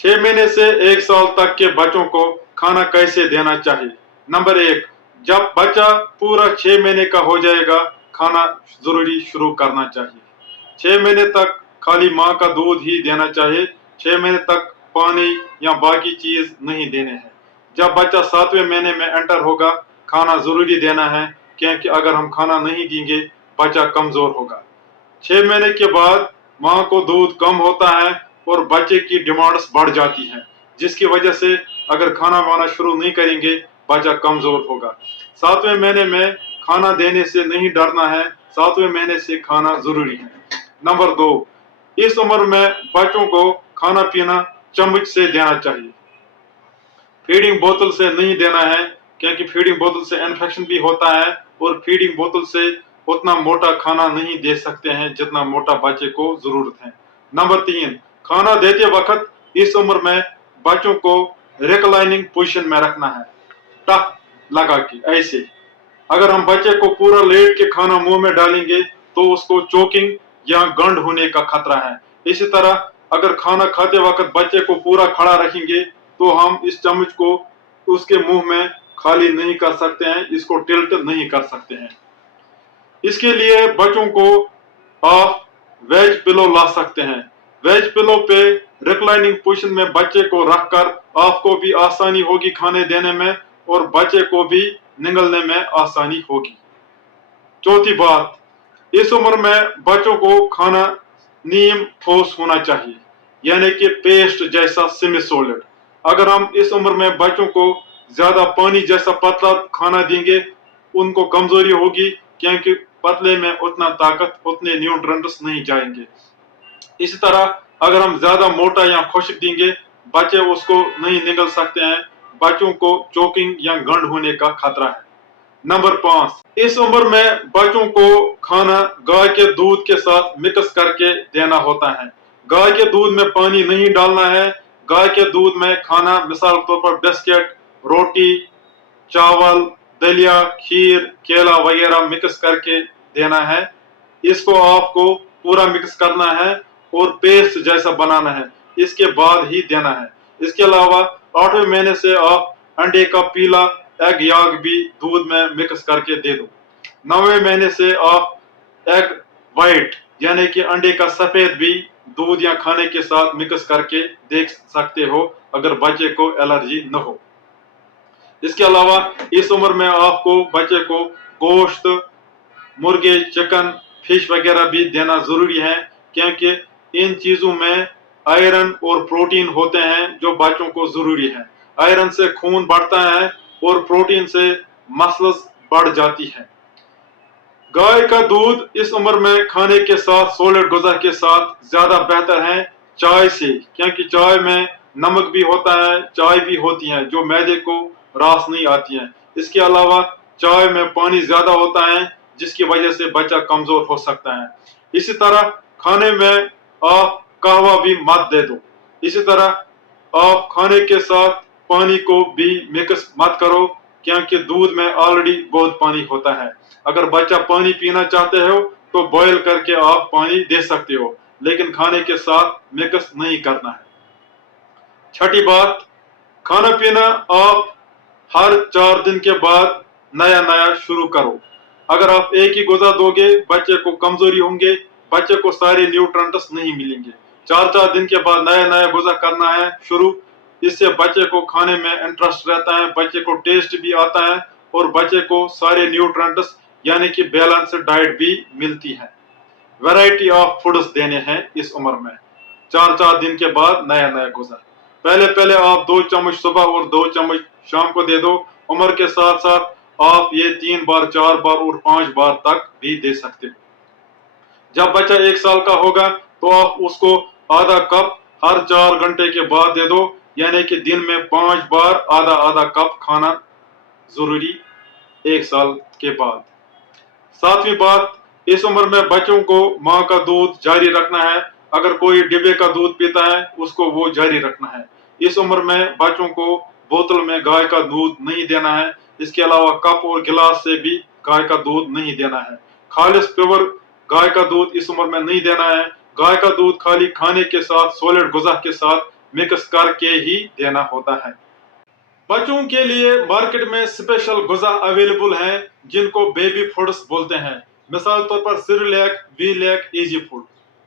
6 महीने से 1 साल तक के बच्चों को खाना कैसे देना चाहिए? नंबर 1, जब बच्चा पूरा 6 महीने का हो जाएगा, खाना जरूरी शुरू करना चाहिए। 6 महीने तक खाली माँ का दूध ही देना चाहिए। 6 महीने तक पानी या बाकी चीज नहीं देने हैं। जब बच्चा 7वें महीने में एंटर होगा, खाना जरूरी देना है, क्योंकि अगर हम खाना नहीं देंगे बच्चा कमजोर होगा। 6 महीने के बाद माँ को दूध कम होता है और बच्चे की डिमांड्स बढ़ जाती हैं, जिसकी वजह से अगर खाना वाना शुरू नहीं करेंगे बच्चा कमजोर होगा। 7वें महीने में खाना देने से नहीं डरना है, 7वें महीने से खाना जरूरी है। नंबर 2, इस उम्र में बच्चों को खाना पीना चम्मच से देना चाहिए, फीडिंग बोतल से नहीं देना है, क्योंकि फीडिंग बोतल से इन्फेक्शन भी होता है और फीडिंग बोतल से उतना मोटा खाना नहीं दे सकते हैं जितना मोटा बच्चे को जरूरत है। नंबर 3, खाना देते वक्त इस उम्र में बच्चों को रिक्लाइनिंग पोजीशन में रखना है, टक लगा के ऐसे। अगर हम बच्चे को पूरा लेट के खाना मुंह में डालेंगे तो उसको चोकिंग या गंड होने का खतरा है। इसी तरह अगर खाना खाते वक्त बच्चे को पूरा खड़ा रखेंगे तो हम इस चम्मच को उसके मुंह में खाली नहीं कर सकते हैं, इसको टिल्ट नहीं कर सकते हैं। इसके लिए बच्चों को आप वेज पिलो ला सकते हैं। वेज पिलो पे रिक्लाइनिंग पोजीशन में बच्चे को रखकर आपको भी आसानी होगी खाने देने में और बच्चे को भी निगलने में आसानी होगी। चौथी बात, इस उम्र में बच्चों को खाना नीम ठोस होना चाहिए, यानी कि पेस्ट जैसा सेमी सॉलिड। अगर हम इस उम्र में बच्चों को ज्यादा पानी जैसा पतला खाना देंगे उनको कमजोरी होगी, क्योंकि पतले में उतना ताकत उतने न्यूट्रिएंट्स नहीं जाएंगे। इसी तरह अगर हम ज्यादा मोटा या खुश्क देंगे बच्चे उसको नहीं निगल सकते हैं, बच्चों को चोकिंग या गंड होने का खतरा है। नंबर 5, इस उम्र में बच्चों को खाना गाय के दूध के साथ मिक्स करके देना होता है। गाय के दूध में पानी नहीं डालना है। गाय के दूध में खाना मिसाल के तौर पर बिस्किट, रोटी, चावल, दलिया, खीर, केला वगैरह मिक्स करके देना है। इसको आपको पूरा मिक्स करना है और पेस्ट जैसा बनाना है, इसके बाद ही देना है। इसके अलावा 8वें महीने से आप अंडे का पीला एग याग भी दूध में मिक्स करके दे दो। 9वें महीने से आप एग वाइट यानी कि अंडे का सफेद भी दूध या खाने के साथ मिक्स करके देख सकते हो, अगर बच्चे को एलर्जी न हो। इसके अलावा इस उम्र में आपको बच्चे को गोश्त, मुर्गे, चिकन, फिश वगैरह भी देना जरूरी है, क्योंकि इन चीजों में आयरन और प्रोटीन होते हैं जो बच्चों को जरूरी है। आयरन से खून बढ़ता है और प्रोटीन से मसल्स बढ़ जाती है। गाय का दूध इस उम्र में खाने के साथ सॉलिड गुज़ा के साथ ज्यादा बेहतर है चाय से, क्योंकि चाय में नमक भी होता है, चाय भी होती है जो मैदे को रास नहीं आती है। इसके अलावा चाय में पानी ज्यादा होता है, जिसकी वजह से बच्चा कमजोर हो सकता है। इसी तरह खाने में आप कहवा भी मत दे दो। इसी तरह आप खाने के साथ पानी को भी मिक्स मत करो, क्योंकि दूध में ऑलरेडी बहुत पानी होता है। अगर बच्चा पानी पीना चाहते हो तो बॉयल करके आप पानी दे सकते हो, लेकिन खाने के साथ मिक्स नहीं करना है। छठी बात, खाना पीना आप हर 4 दिन के बाद नया नया शुरू करो। अगर आप एक ही गुज़ा दोगे बच्चे को कमजोरी होंगे, बच्चे को सारे न्यूट्रिएंट्स नहीं मिलेंगे। 4-4 दिन के बाद नया नया गुज़ा करना है शुरू। इससे बच्चे को खाने में इंटरेस्ट रहता है, बच्चे को टेस्ट भी आता है और बच्चे को सारे न्यूट्रिएंट्स यानी कि बैलेंस्ड डाइट भी मिलती है। वैरायटी ऑफ फूड्स देने हैं इस उम्र में। 4-4 दिन के बाद नया नया गुज़ा। पहले पहले आप 2 चम्मच सुबह और 2 चम्मच शाम को दे दो। उम्र के साथ साथ आप ये 3 बार, 4 बार और 5 बार तक भी दे सकते हो। जब बच्चा 1 साल का होगा तो आप उसको आधा कप हर 4 घंटे के बाद दे दो, यानी कि दिन में 5 बार आधा आधा कप खाना जरूरी 1 साल के बाद। 7वीं बात, इस उम्र में बच्चों को माँ का दूध जारी रखना है। अगर कोई डिब्बे का दूध पीता है उसको वो जारी रखना है। इस उम्र में बच्चों को बोतल में गाय का दूध नहीं देना है। इसके अलावा कप और गिलास से भी गाय का दूध नहीं देना है। खालिस प्योर गाय का दूध इस उम्र में नहीं देना है। गाय का दूध खाली खाने के साथ सॉलिड गुज़ा के साथ मिक्स करके ही देना होता है। बच्चों के लिए मार्केट में स्पेशल गुज़ा अवेलेबल हैं जिनको बेबी फूड्स बोलते हैं। मिसाल तौर पर सिरलैक, वीलैक, इजी फूड।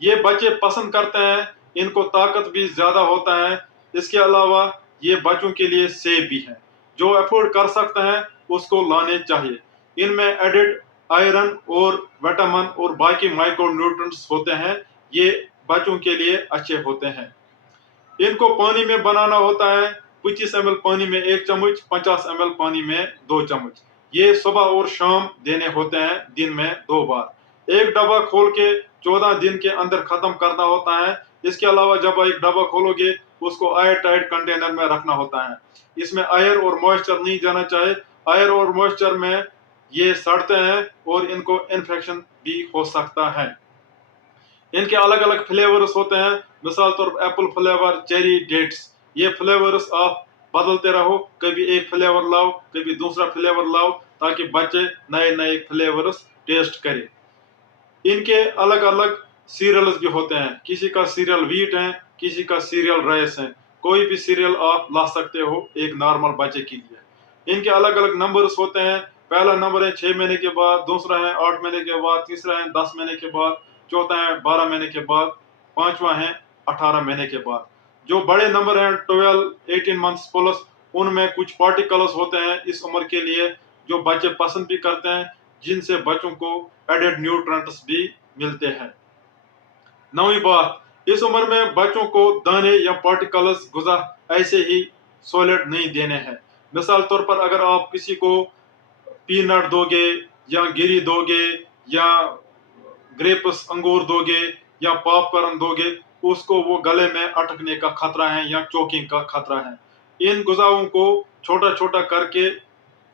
ये बच्चे पसंद करते हैं, इनको ताकत भी ज़्यादा होता है। इसके अलावा ये बच्चों के लिए सेफ भी हैं। जो अफोर्ड कर सकते हैं उसको लाने चाहिए। इनमें एडेड आयरन और विटामिन और बाकी माइक्रो न्यूट्रिएंट्स होते हैं। ये बच्चों के लिए अच्छे होते हैं। इनको पानी में बनाना होता है। 25 ml पानी में 1 चम्मच, 50 ml पानी में 2 चम्मच। ये सुबह और शाम देने होते हैं, दिन में 2 बार। एक डब्बा खोल के 14 दिन के अंदर खत्म करना होता है। इसके अलावा जब एक डब्बा खोलोगे उसको एयर टाइट कंटेनर में रखना होता है। इसमें एयर और मॉइस्चर नहीं जाना चाहिए। एयर और मॉइस्चर में ये सड़ते हैं और इनको इन्फेक्शन भी हो सकता है। इनके अलग अलग फ्लेवर्स होते हैं। मिसाल तौर पर एप्पल फ्लेवर, चेरी, डेट्स। ये फ्लेवर्स आप बदलते रहो, कभी एक फ्लेवर लाओ, कभी दूसरा फ्लेवर लाओ, ताकि बच्चे नए नए फ्लेवर्स टेस्ट करें। इनके अलग अलग सीरियल्स भी होते हैं। किसी का सीरियल व्हीट है, किसी का सीरियल राइस है। कोई भी सीरियल आप ला सकते हो एक नॉर्मल बच्चे के लिए। इनके अलग अलग नंबर्स होते हैं। पहला नंबर है 6 महीने के बाद, दूसरा है 8 महीने के बाद, तीसरा है 10 महीने के बाद, चौथा है 12 महीने के बाद, पांचवा है 18 महीने के बाद। जो बड़े नंबर हैं 12, 18 मंथ्स प्लस, उनमें कुछ पार्टिकल्स होते हैं इस उम्र के लिए जो बच्चे पसंद भी करते हैं, जिनसे बच्चों को एडेड न्यूट्रिएंट्स भी मिलते हैं। नौवीं बात, इस उम्र में बच्चों को दाने या पार्टिकल्स गुज़ा ऐसे ही सॉलिड नहीं देने हैं। मिसाल तौर पर अगर आप किसी को पीनट दोगे या गिरी दोगे या ग्रेप्स अंगूर दोगे या पॉपकॉर्न दोगे, उसको वो गले में अटकने का खतरा है या चोकिंग का खतरा है। इन गुज़ाओं को छोटा छोटा करके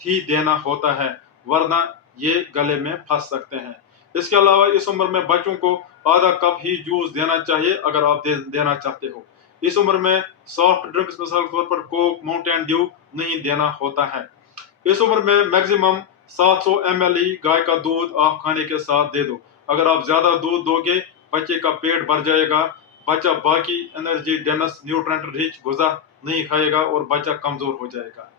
ही देना होता है, वरना ये गले में फंस सकते हैं। इसके अलावा इस उम्र में बच्चों को आधा कप ही जूस देना चाहिए अगर आप देना चाहते हो। इस उम्र में सॉफ्ट ड्रिंक्स मिसाल तौर पर कोक, माउंटेन ड्यू नहीं देना होता है। इस उम्र में मैक्सिमम 700 ml ही गाय का दूध आप खाने के साथ दे दो। अगर आप ज्यादा दूध दोगे बच्चे का पेट भर जाएगा, बच्चा बाकी एनर्जी डेनस न्यूट्रिएंट रिच गुज़ा नहीं खाएगा और बच्चा कमजोर हो जाएगा।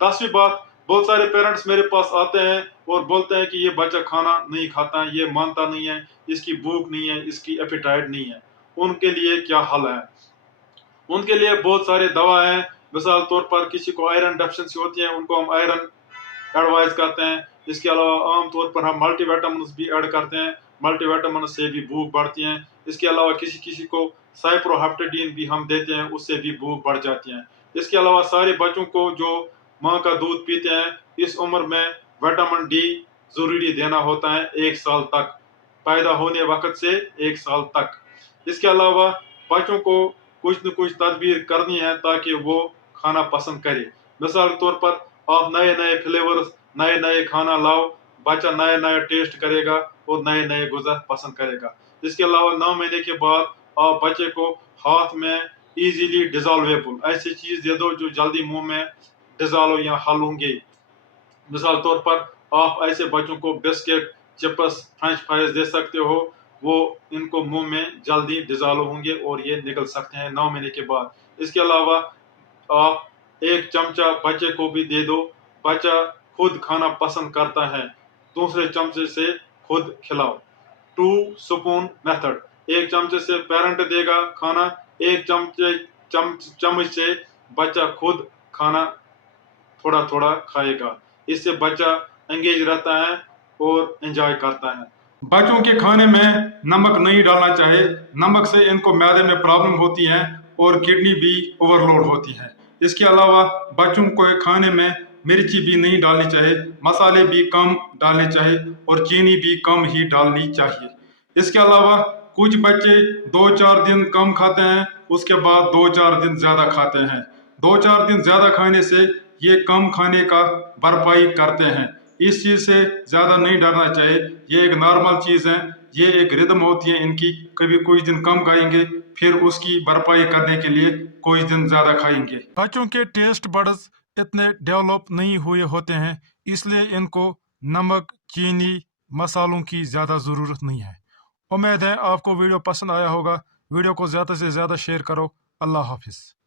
10वीं बात, बहुत सारे पेरेंट्स मेरे पास आते हैं और बोलते हैं कि ये बच्चा खाना नहीं खाता, ये मानता नहीं है, इसकी भूख नहीं है, इसकी एपेटाइट नहीं है। उनके लिए क्या हल है? उनके लिए बहुत सारे दवा हैं। मिसाल तौर पर किसी को आयरन डेफिशिएंसी होती है, उनको हम आयरन एडवाइस करते हैं। इसके अलावा आम तौर पर हम मल्टीविटामिन भी ऐड करते हैं। मल्टीविटामिन से भी भूख बढ़ती है। इसके अलावा किसी किसी को साइप्रोहेप्टेडीन भी हम देते हैं, उससे भी भूख बढ़ जाती है। इसके अलावा सारे बच्चों को जो माँ का दूध पीते हैं, इस उम्र में विटामिन डी जरूरी देना होता है 1 साल तक, पैदा होने वक्त से 1 साल तक। इसके अलावा बच्चों को कुछ न कुछ तदबीर करनी है ताकि वो खाना पसंद करे। मिसाल के तौर पर आप नए नए फ्लेवर्स, नए नए खाना लाओ, बच्चा नया नया टेस्ट करेगा और नए नए गुज़ा पसंद करेगा। इसके अलावा 9 महीने के बाद आप बच्चे को हाथ में इजीली डिजॉल्वेबल ऐसी चीज दे दो जो जल्दी मुंह में डिजॉल्व या हल होंगे। मिसाल तौर पर आप ऐसे बच्चों को बिस्किट, चिप्स, फ्रेंच फ्राइज दे सकते हो, वो इनको मुंह में जल्दी डिजॉल्व होंगे और ये निकल सकते हैं 9 महीने के बाद। इसके अलावा आप 1 चमचा बच्चे को भी दे दो। बच्चा खुद खाना पसंद करता है, दूसरे चमचे से खुद खिलाओ। 2 स्पून मेथड, 1 चमचे से पेरेंट देगा खाना, 1 चम्मच से बच्चा खुद खाना थोड़ा थोड़ा खाएगा। इससे बच्चा एंगेज रहता है और एंजॉय करता है। बच्चों के खाने में नमक नहीं डालना चाहिए। नमक से इनको मैदे में प्रॉब्लम होती है और किडनी भी ओवरलोड होती है। इसके अलावा बच्चों को खाने में मिर्ची भी नहीं डालनी चाहिए, मसाले भी कम डालने चाहिए और चीनी भी कम ही डालनी चाहिए। इसके अलावा कुछ बच्चे 2-4 दिन कम खाते हैं, उसके बाद 2-4 दिन ज्यादा खाते हैं। 2-4 दिन ज्यादा खाने से ये कम खाने का भरपाई करते हैं। इस चीज से ज्यादा नहीं डरना चाहिए, ये एक नॉर्मल चीज है, ये एक रिदम होती है इनकी। कभी कुछ दिन कम खाएंगे, फिर उसकी भरपाई करने के लिए कुछ दिन ज्यादा खाएंगे। बच्चों के टेस्ट बड्स इतने डेवलप नहीं हुए होते हैं, इसलिए इनको नमक, चीनी, मसालों की ज्यादा जरूरत नहीं है। उम्मीद है आपको वीडियो पसंद आया होगा। वीडियो को ज्यादा से ज्यादा शेयर करो। اللہ حافظ.